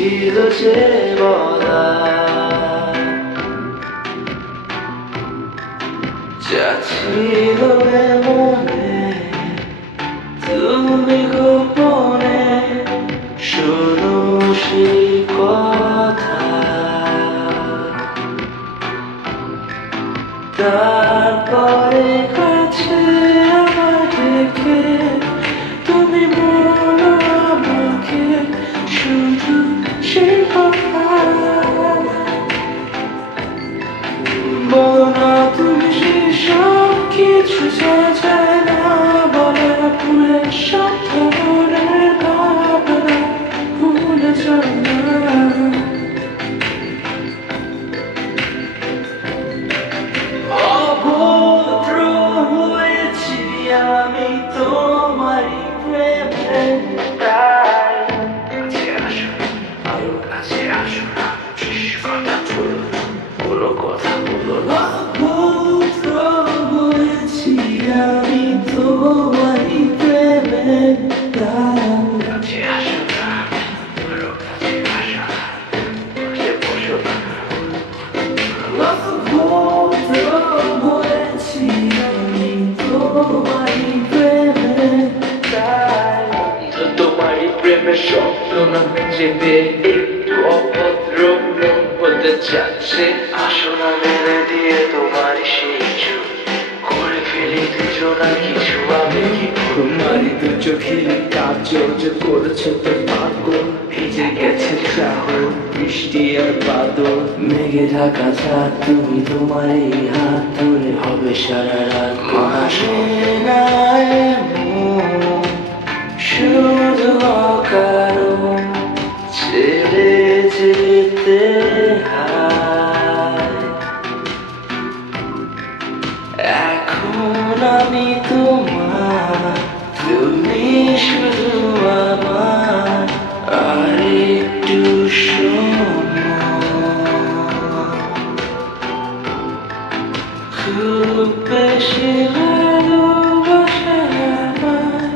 ছিল যে বলা, যা ছিল মনে তুমি গোপনে শোনো সেই কথা। তারপরে কাছে আমার ডেকে তুমি বলো আমাকে শুধু সেই কথা। বলো না তুমি সেসব কিছু যায় না বলা, ভুলে সব ধরনের ভাবনা ভুলে যাও না। অভদ্র হয়েছি আমি তোমারই প্রেমে, তাই কাছে আসো আরো কাছে আসো না, শেষ কথা বলো কোনো কথা বলো না। অভদ্র হয়েছি আমি তোমারই প্রেমে, তাই কাছে আসো না আরো কাছে আসো না, বসে বসো না। তোমারই প্রেমের স্বপ্ন না চেপে একটু অভদ্র হতে চাচ্ছে, আসো না মেরে দিয়ে তোমারই সেই চোখ করে ফেলি দুজনা কিছু আমি কি। তোমারই দু চোখের কাজল যে করেছে তো পাগল, ভিজে গেছে চাহল বৃষ্টি আর বাদল, মেঘে ঢাকা ছাদ তুমি তোমার এই হাত ধরে হবে সারা রাত। আসে না এমন শুধু অকারণ ছেড়ে যেতে হয়। এখন আমি তোমার, তুমি শুধু আমার, আর একটু খুব বেশি ভালোবাসা আমায়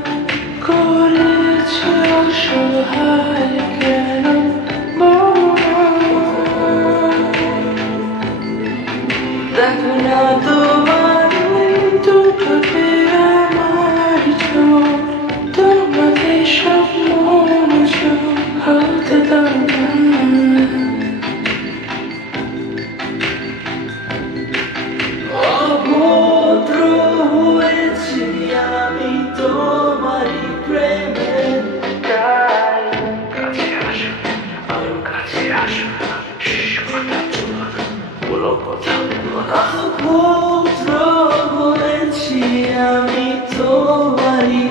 করেছে অসহায় কেন দেখো না তোমার দুটোতে আমার চোখ, তোমাকে সব মনোযোগ হতে দাও না। অভদ্র হয়েছি আমি তোমারই প্রেমে, তাই কাছে আসো আরো কাছে আসো না, শেষ কথা বলো না কোনো কথা বলো না। অভদ্র হয়েছি আমি তোমারই